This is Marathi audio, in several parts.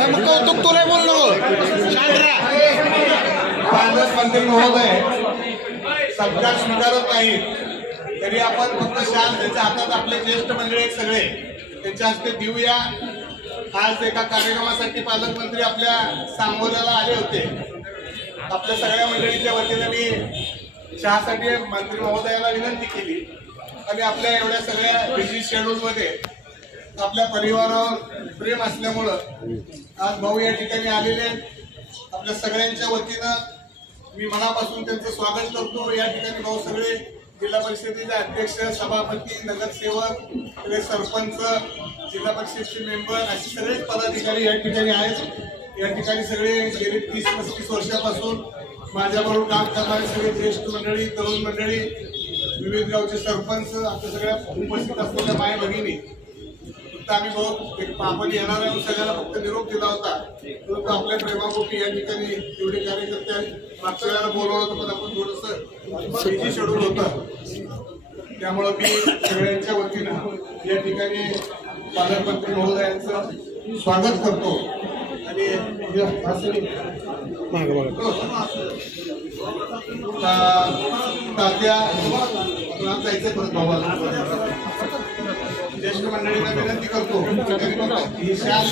कौतुक तुला बोललो पालकमंत्री महोदय सत्कार स्वीकारत नाही तरी आपण फक्त शाल त्याच्या हातात आपले ज्येष्ठ मंडळी सगळे त्यांच्या हस्ते देऊया। आज एका कार्यक्रमासाठी पालकमंत्री आपल्या सांगोल्याला आले होते। आपल्या सगळ्या मंडळीच्या वतीने मी चहासाठी मंत्री महोदयाला विनंती केली आणि आपल्या एवढ्या सगळ्या बिझी शेड्यूलमध्ये आपल्या परिवारावर प्रेम असल्यामुळं आज भाऊ या ठिकाणी आलेले आपल्या सगळ्यांच्या वतीनं मी मनापासून त्यांचं स्वागत करतो। या ठिकाणी भाऊ सगळे जिल्हा परिषदेचे अध्यक्ष, सभापती, नगरसेवक, सगळे सरपंच, जिल्हा परिषदेचे मेंबर असे सगळेच पदाधिकारी या ठिकाणी आहेत। या ठिकाणी सगळे गेली 30-35 वर्षापासून माझ्याबरोबर काम करणारे सगळे ज्येष्ठ मंडळी, तरुण मंडळी, विविध गावचे सरपंच, आपल्या सगळ्या उपस्थित असलेल्या माय भगिनी, आम्ही बहुत एक आपण येणार आहे सगळ्यांना फक्त निरोप दिला होता, परंतु आपल्या प्रेमापोटी या ठिकाणी एवढे कार्यकर्ते मागच्या वेळेला बोलवलं होतं पण आपण थोडंसं बिझी शेड्यूल होतं, त्यामुळं मी सगळ्यांच्या वतीनं या ठिकाणी पालकमंत्री महोदयांचं स्वागत करतो। आणि तात्या जायचं परत भावाला ज्येष्ठ मंडळींना विनंती करतो शाल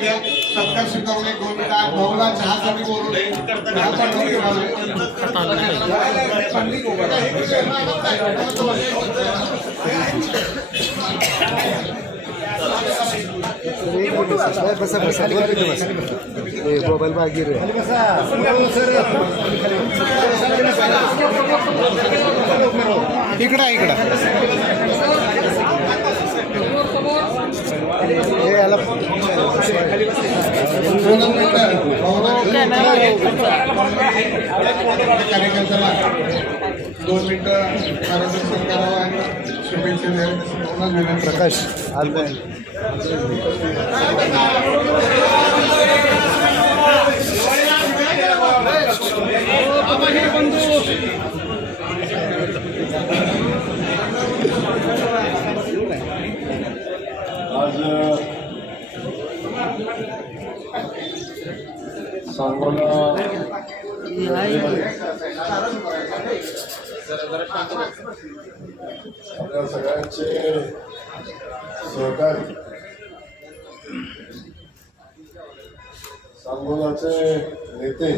घ्या, सत्कार स्वीकारून एक 2 मिनिट भाऊला चहासाठी बोलवले बसा बसा मोबाईल बागीर इकडं इकडं याला कार्यकर्त्याला 2 मिनिटं मार्गदर्शन करावं आणि शुभेच्छा द्याव्या। प्रकाश आज सांगोला आपल्या सगळ्यांचे सहकारी सांगोलाचे नेते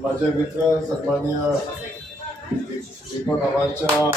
माझे मित्र सन्माननीय दीपक आव्हाडच्या